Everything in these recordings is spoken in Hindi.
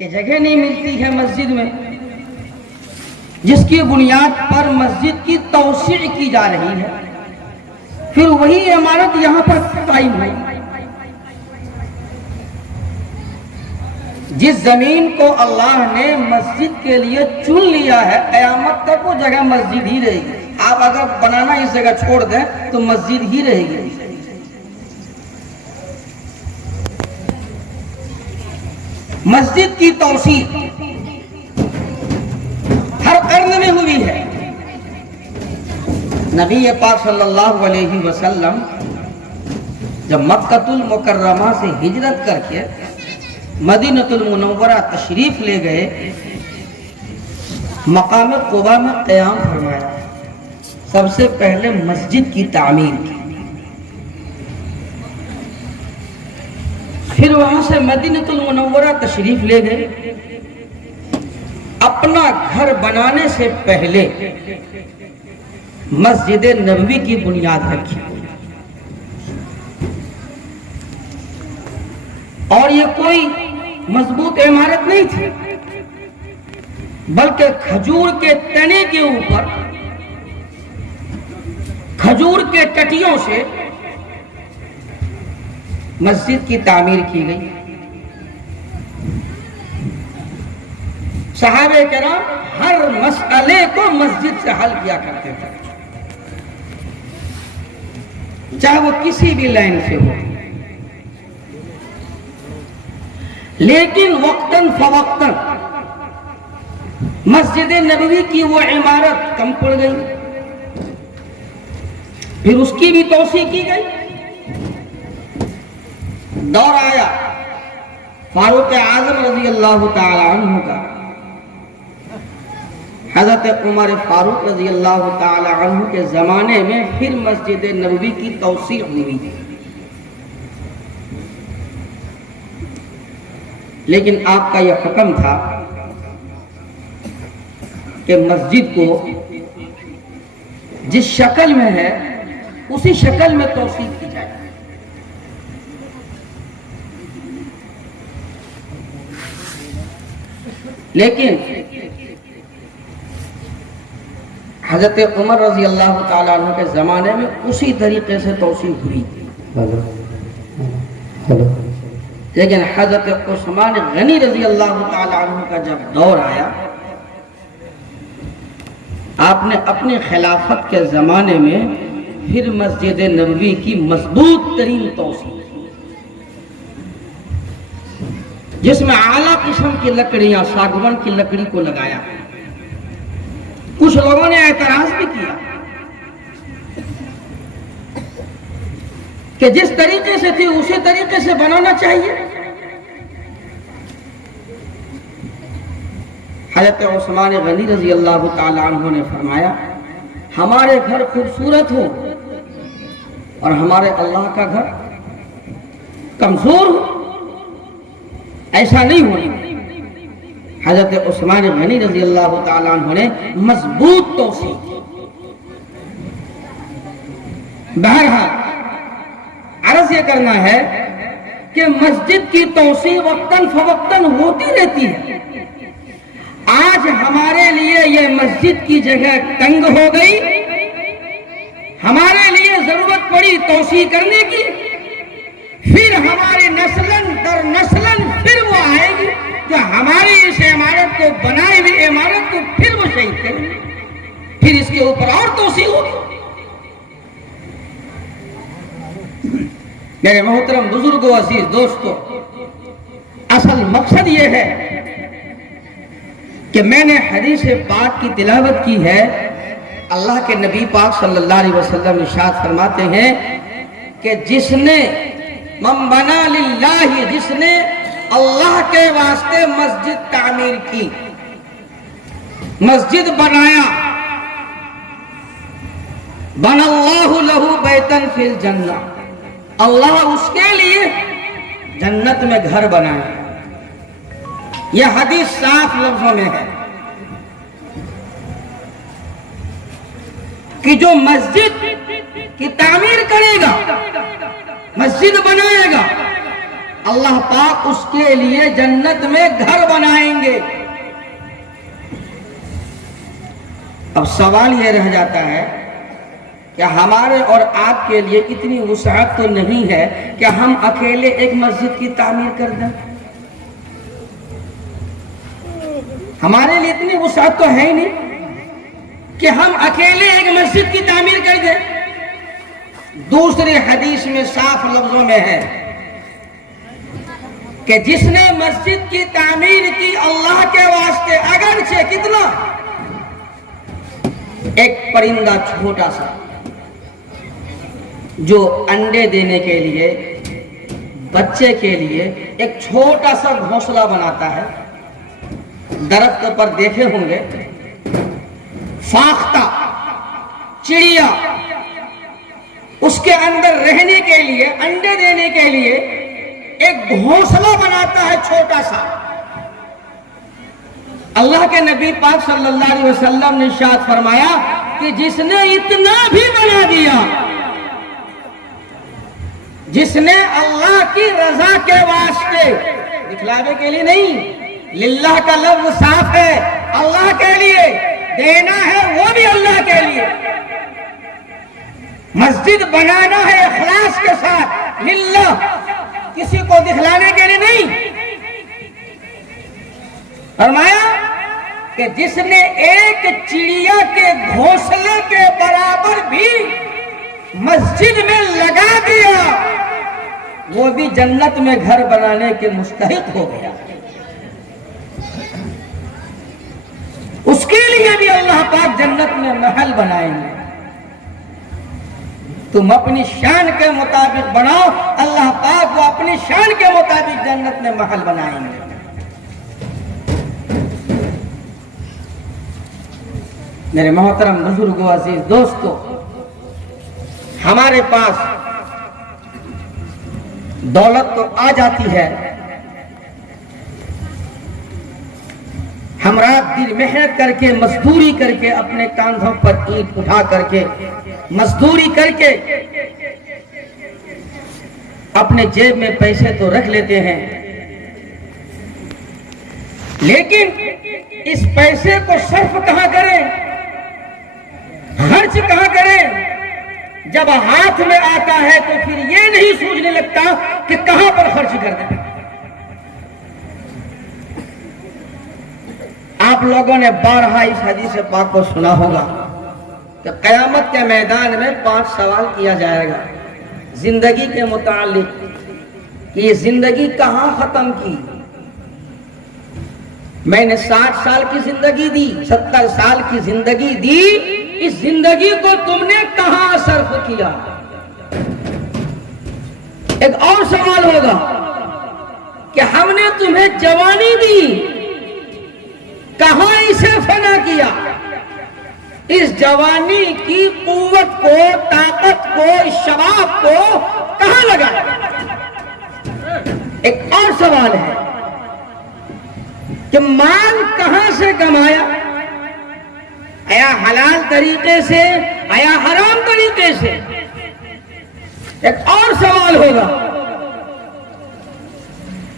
कि जगह नहीं मिलती है मस्जिद में, जिसकी बुनियाद पर मस्जिद की तौसीर की जा रही है, फिर वही इमारत यहाँ पर कायम हुई। जिस जमीन को अल्लाह ने मस्जिद के लिए चुन लिया है, क़यामत तक वो जगह मस्जिद ही रहेगी। आप अगर बनाना इस जगह छोड़ दें तो मस्जिद ही रहेगी। मस्जिद की तौसीर हर कर्न में हुई है। नबी पाक सल्लल्लाहु अलैहि वसल्लम जब मक्कतुल मुकर्रमा से हिजरत करके मदीनतुल मुनव्वरा तशरीफ ले गए, मकाम कुबा में क़याम फरमाया। सबसे पहले मस्जिद की तामीर की, फिर वहां से मदीनतुल मुनव्वरा तशरीफ ले गए। अपना घर बनाने से पहले मस्जिद नबवी की बुनियाद रखी, और ये कोई मजबूत इमारत नहीं थी, बल्कि खजूर के तने के ऊपर खजूर के टटियों से मस्जिद की तामीर की गई। सहाबे किराम हर मसले को मस्जिद से हल किया करते थे, चाहे वो किसी भी लाइन से हो। लेकिन वक्तन फवक्तन मस्जिद नबवी की वो इमारत कम पड़ गई, फिर उसकी भी तौसी की गई। दौर आया फारूक आजम रजी अल्लाह ताला अन्हु का। हजरत उमर फारूक रजी अल्लाह ताला अन्हु के जमाने में फिर मस्जिद नबवी की तौसी हुई। लेकिन आपका यह हुक्म था कि मस्जिद को जिस शक्ल में है उसी शक्ल में तौसीफ की जाए। लेकिन हजरत उमर रजी अल्लाह ताला अन्हु के जमाने में उसी तरीके से तौसीफ हुई। लेकिन हजरत उस्मान गनी रजी अल्लाह ताला अन्हु का जब दौर आया, आपने अपने खिलाफत के जमाने में फिर मस्जिद नबवी की मजबूत तरीन तौसीफ, जिसमें आला किस्म की लकड़ियां, सागवान की लकड़ी को लगाया। कुछ लोगों ने एतराज भी किया कि जिस तरीके से थी उसी तरीके से बनाना चाहिए। हज़रत उस्मान गनी रजी अल्लाह ताला अन्हु ने फरमाया, हमारे घर खूबसूरत हो और हमारे अल्लाह का घर कमजोर हो, ऐसा नहीं होना। हज़रत उस्मान गनी रजी अल्लाह ताला अन्हु ने मजबूत तौसीफ। बहरहाल अर्ज ये करना है कि मस्जिद की तौसीफ वक्तन फवक्तन होती रहती है। आज हमारे लिए ये मस्जिद की जगह तंग हो गई, हमारे लिए जरूरत पड़ी तौसीफ करने की, फिर हमारी नस्लन दर नस्लन फिर वो आएगी जो हमारी इस इमारत को, बनाई हुई इमारत को फिर वो शहीद करेंगे, फिर इसके ऊपर और तौसीफ होगी। मेरे मोहतरम बुजुर्गों, अजीज दोस्तों, असल मकसद ये है कि मैंने हदीस पाक की तिलावत की है। अल्लाह के नबी पाक सल्लल्लाहु अलैहि वसल्लम इरशाद फरमाते हैं कि जिसने मन बना लिल्लाहि, जिसने अल्लाह के वास्ते मस्जिद तामीर की, मस्जिद बनाया, बनल्लाहु लहू बैतन फिल जन्नह, अल्लाह उसके लिए जन्नत में घर बनाए। यह हदीस साफ लफ्जों में है कि जो मस्जिद की तामीर करेगा, मस्जिद बनाएगा, अल्लाह पाक उसके लिए जन्नत में घर बनाएंगे। अब सवाल यह रह जाता है कि हमारे और आपके लिए इतनी वुसअत तो नहीं है कि हम अकेले एक मस्जिद की तामीर कर दें। हमारे लिए इतनी वुसअत तो है ही नहीं कि हम अकेले एक मस्जिद की तामीर कर दें। दूसरी हदीस में साफ लफ्जों में है कि जिसने मस्जिद की तामीर की अल्लाह के वास्ते, अगरचे कितना, एक परिंदा छोटा सा जो अंडे देने के लिए, बच्चे के लिए एक छोटा सा घोंसला बनाता है, दरख्त पर देखे होंगे, फाख्ता चिड़िया उसके अंदर रहने के लिए, अंडे देने के लिए एक घोंसला बनाता है छोटा सा। अल्लाह के नबी पाक सल्लल्लाहु अलैहि वसल्लम ने इरशाद फरमाया कि जिसने इतना भी बना दिया, जिसने अल्लाह की रजा के वास्ते, दिखलावे के लिए नहीं, लिल्लाह का लफ्ज साफ है, अल्लाह के लिए देना है, वो भी अल्लाह के लिए। मस्जिद बनाना है इखलास के साथ, लिल्लाह, किसी को दिखलाने के लिए नहीं। फरमाया कि जिसने एक चिड़िया के घोंसले के बराबर भी मस्जिद में लगा दिया, वो भी जन्नत में घर बनाने के मुस्तहिक हो गया। उसके लिए भी अल्लाह पाक जन्नत में महल बनाएंगे। तुम अपनी शान के मुताबिक बनाओ, अल्लाह पाक वो अपनी शान के मुताबिक जन्नत में महल बनाएंगे। मेरे मोहतरम बुजुर्गों, अजीज दोस्तों, हमारे पास दौलत तो आ जाती है, हम रात दिन मेहनत करके, मजदूरी करके, अपने कांधों पर ईंट उठा करके मजदूरी करके अपने जेब में पैसे तो रख लेते हैं, लेकिन इस पैसे को सर्फ कहां करें, खर्च कहां करें? जब हाथ में आता है तो फिर ये नहीं सूझने लगता कि कहां पर खर्च कर दें। आप लोगों ने बारहा इस हदीस पाक को सुना होगा कि कयामत के मैदान में 5 सवाल किया जाएगा जिंदगी के मुतालिक। ये जिंदगी कहां खत्म की? मैंने 60 साल की जिंदगी दी, 70 साल की जिंदगी दी, इस जिंदगी को तुमने कहां सर्फ किया? एक और सवाल होगा कि हमने तुम्हें जवानी दी, कहां इसे फना किया? इस जवानी की कुव्वत को, ताकत को, इस शबाब को कहां लगाया? एक और सवाल है कि माल कहां से कमाया? आया हलाल तरीके से, आया हराम तरीके से? एक और सवाल होगा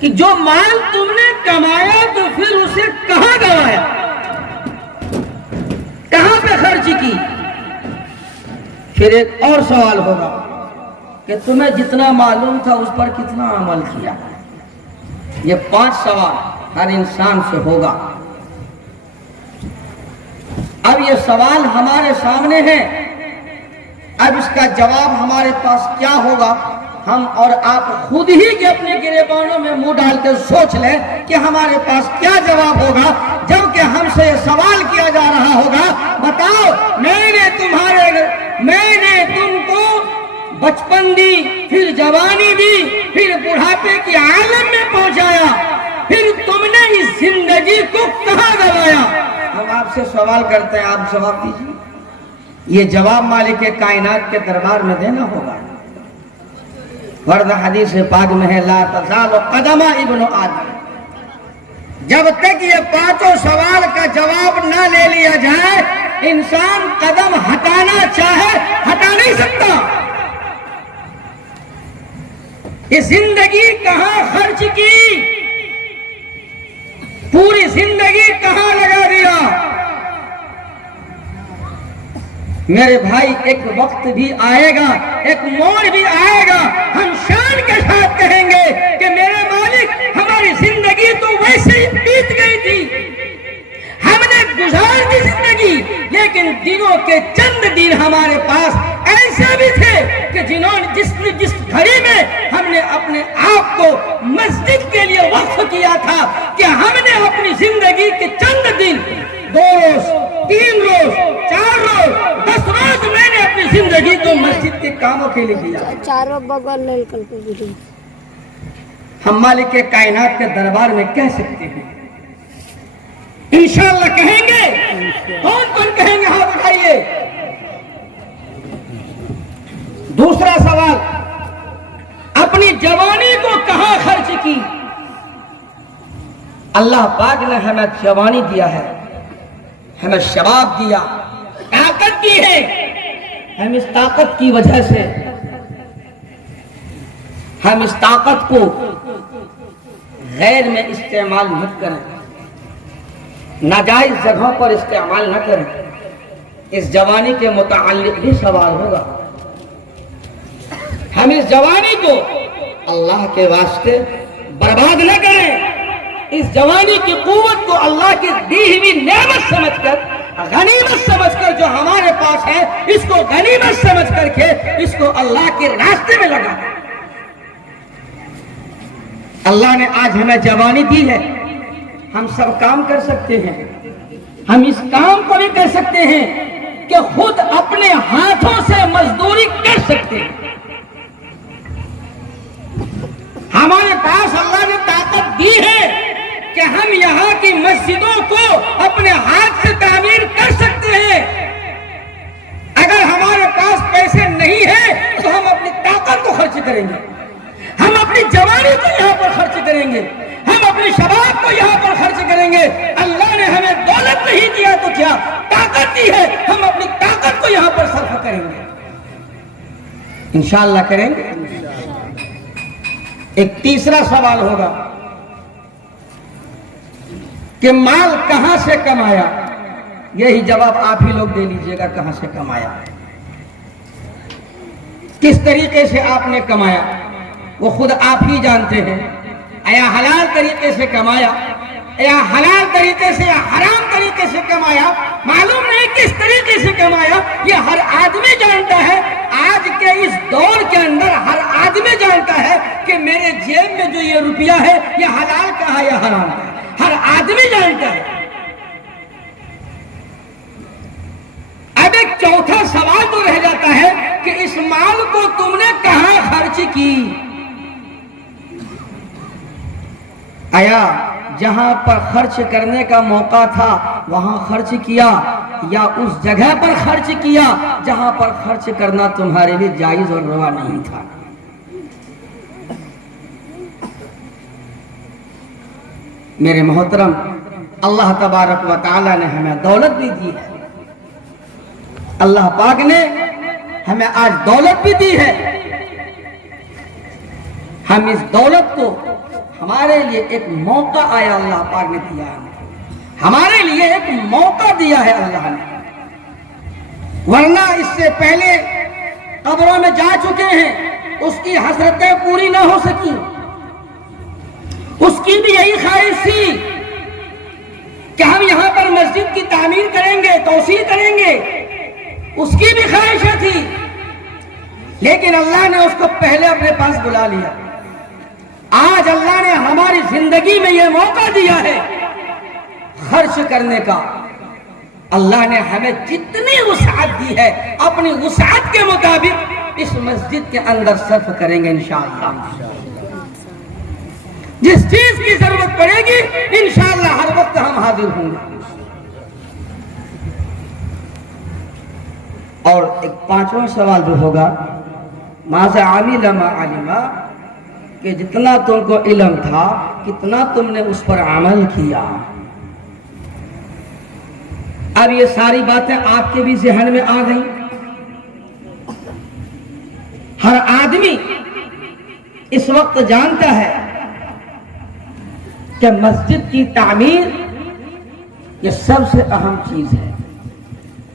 कि जो माल तुमने कमाया तो फिर उसे कहां गवाया, कहां पे खर्च की? फिर एक और सवाल होगा कि तुम्हें जितना मालूम था उस पर कितना अमल किया। ये 5 सवाल हर इंसान से होगा। अब ये सवाल हमारे सामने है, अब इसका जवाब हमारे पास क्या होगा? हम और आप खुद ही के अपने गिरेबानों में मुंह डालकर सोच लें कि हमारे पास क्या जवाब होगा जबकि हमसे ये सवाल किया जा रहा होगा। बताओ, मैंने तुमको बचपन दी, फिर जवानी दी, फिर बुढ़ापे की आलम में पहुंचाया, फिर तुमने इस जिंदगी को कहां गवाया? हम आपसे सवाल करते हैं, आप जवाब दीजिए। ये जवाब मालिक कायनात के दरबार में देना होगा। वर्द हदीस पाक में है, ला तज़ालु क़दमा इब्न आदम, जब तक ये 5 सवाल का जवाब ना ले लिया जाए, इंसान कदम हटाना चाहे हटा नहीं सकता। ये जिंदगी कहां खर्च की, पूरी जिंदगी कहां लगा दिया। मेरे भाई एक वक्त भी आएगा, एक मोड़ भी आएगा, हम शान के साथ कहेंगे कि मेरे मालिक हमारी जिंदगी तो वैसे ही बीत गई थी, हमने गुजार दी जिंदगी, लेकिन दिनों के चंद दिन हमारे पास ऐसे भी थे कि जिस घड़ी में हमने अपने आप को मस्जिद के लिए वक्फ किया था कि हमने अपनी जिंदगी के चंद दिन, 2 रोज, 3 रोज, 4 रोज, 10 रोज मैंने अपनी जिंदगी को मस्जिद के कामों के लिए दिया। चारों बगल हम मालिक के कायनात के दरबार में कह सकते हैं, इंशाअल्लाह कहेंगे। कौन कौन कहेंगे, हाथ उठाइए। दूसरा सवाल, अपनी जवानी को कहां खर्च की। अल्लाह पाक ने हमें जवानी दिया है, हमें शबाब दिया, ताकत दी है। हम इस ताकत की वजह से हम इस ताकत को गैर में इस्तेमाल मत करें, नाजायज जगहों पर इस्तेमाल न करें। इस जवानी के मुताल्लिक भी सवाल होगा। हम इस जवानी को अल्लाह के वास्ते बर्बाद न करें। इस जवानी की कुव्वत को अल्लाह की दी हुई नेमत समझकर, गनीमत समझकर जो हमारे पास है, इसको गनीमत समझ करके इसको अल्लाह के रास्ते में लगा। अल्लाह ने आज हमें जवानी दी है, हम सब काम कर सकते हैं। हम इस काम को भी कर सकते हैं कि खुद अपने हाथों से मजदूरी कर सकते हैं। हमारे पास अल्लाह ने ताकत दी है कि हम यहाँ की मस्जिदों को अपने हाथ से तामीर कर सकते हैं। अगर हमारे पास पैसे नहीं है तो हम अपनी ताकत को खर्च करेंगे, हम अपनी जवानी को यहाँ पर खर्च करेंगे, हम अपने शबाब को यहाँ पर खर्च करेंगे। अल्लाह ने हमें दौलत नहीं दिया तो क्या, ताकत दी है, हम अपनी ताकत को यहाँ पर सर्फ करेंगे, इंशाअल्लाह करेंगे। एक तीसरा सवाल होगा कि माल कहां से कमाया। यही जवाब आप ही लोग दे लीजिएगा, कहां से कमाया, किस तरीके से आपने कमाया, वो खुद आप ही जानते हैं। या हलाल तरीके से कमाया, या हलाल तरीके से या हराम तरीके से कमाया, मालूम नहीं किस तरीके से कमाया, ये हर आदमी जानता है। आज के इस दौर के अंदर हर आदमी जानता है कि मेरे जेब में जो ये रुपया है, ये हलाल का है या हराम का है, हर आदमी जानता है। अब एक चौथा सवाल तो रह जाता है कि इस माल को तुमने कहां खर्च की। आया जहां पर खर्च करने का मौका था वहां खर्च किया, या उस जगह पर खर्च किया जहां पर खर्च करना तुम्हारे लिए जायज और रवा नहीं था। मेरे मोहतरम, अल्लाह तबारक व तआला ने हमें दौलत भी दी है। अल्लाह पाक ने हमें आज दौलत भी दी है। हम इस दौलत को, हमारे लिए एक मौका आया, अल्लाह पाक ने दिया है, हमारे लिए एक मौका दिया है अल्लाह ने। वरना इससे पहले कब्रों में जा चुके हैं, उसकी हसरतें पूरी ना हो सकी। उसकी भी यही ख्वाहिश थी कि हम यहां पर मस्जिद की तामीर करेंगे, तौसील करेंगे, उसकी भी ख्वाहिशें थी, लेकिन अल्लाह ने उसको पहले अपने पास बुला लिया। आज अल्लाह ने हमारी जिंदगी में यह मौका दिया है खर्च करने का। अल्लाह ने हमें जितनी वसाअत दी है, अपनी वसाअत के मुताबिक इस मस्जिद के अंदर सर्फ करेंगे इंशाअल्लाह। जिस चीज की जरूरत पड़ेगी इंशाअल्लाह हर वक्त हम हाजिर होंगे। और एक पांचवा सवाल जो होगा, माज़ा आमिला मा अलिमा, कि जितना तुमको इल्म था कितना तुमने उस पर अमल किया। अब ये सारी बातें आपके भी ज़हन में आ गई। हर आदमी इस वक्त जानता है कि मस्जिद की तामीर ये सबसे अहम चीज है।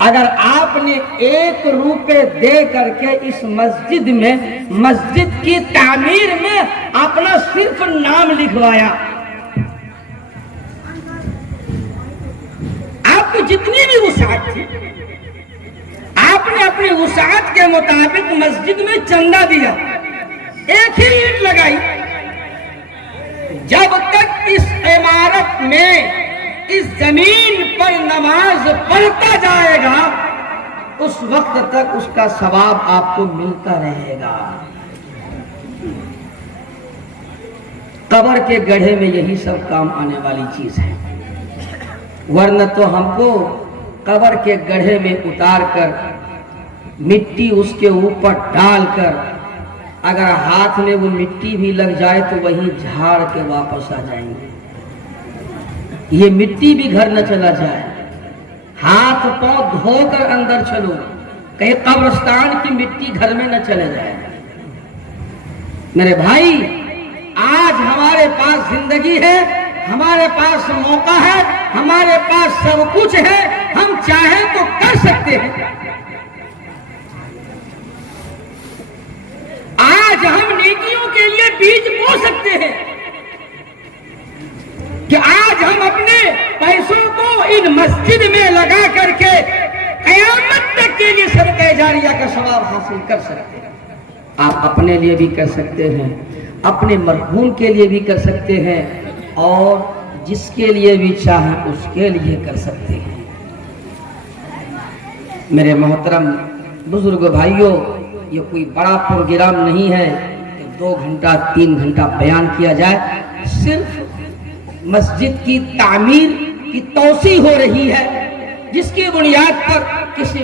अगर आपने 1 रुपए दे करके इस मस्जिद में, मस्जिद की तामीर में अपना सिर्फ नाम लिखवाया, आपको जितनी भी वसाअत थी, आपने अपनी वसाअत के मुताबिक मस्जिद में चंदा दिया, एक ही ईंट लगाई, जब तक इस इमारत में, इस जमीन पर नमाज पढ़ता जाएगा, उस वक्त तक उसका सवाब आपको मिलता रहेगा। कब्र के गड्ढे में यही सब काम आने वाली चीज है, वरना तो हमको कब्र के गड्ढे में उतार कर मिट्टी उसके ऊपर डालकर अगर हाथ में वो मिट्टी भी लग जाए तो वहीं झाड़ के वापस आ जाएंगे। ये मिट्टी भी घर न चला जाए, हाथ पांव धोकर अंदर चलो, कहीं कब्रिस्तान की मिट्टी घर में न चले जाए। मेरे भाई, आज हमारे पास जिंदगी है, हमारे पास मौका है, हमारे पास सब कुछ है, हम चाहें तो कर सकते हैं। आज हम नेकियों के लिए बीज बो सकते हैं कि आज हम अपने पैसों को इन मस्जिद में लगा करके कयामत तक के लिए सदका जारिया का सवाब हासिल कर सकते हैं। आप अपने लिए भी कर सकते हैं, अपने मरहूम के लिए भी कर सकते हैं, और जिसके लिए भी चाहें उसके लिए कर सकते हैं। मेरे मोहतरम बुजुर्ग भाइयों, ये कोई बड़ा प्रोग्राम नहीं है कि 2 घंटा 3 घंटा बयान किया जाए। सिर्फ मस्जिद की तामीर की तौसी हो रही है, जिसकी बुनियाद पर किसी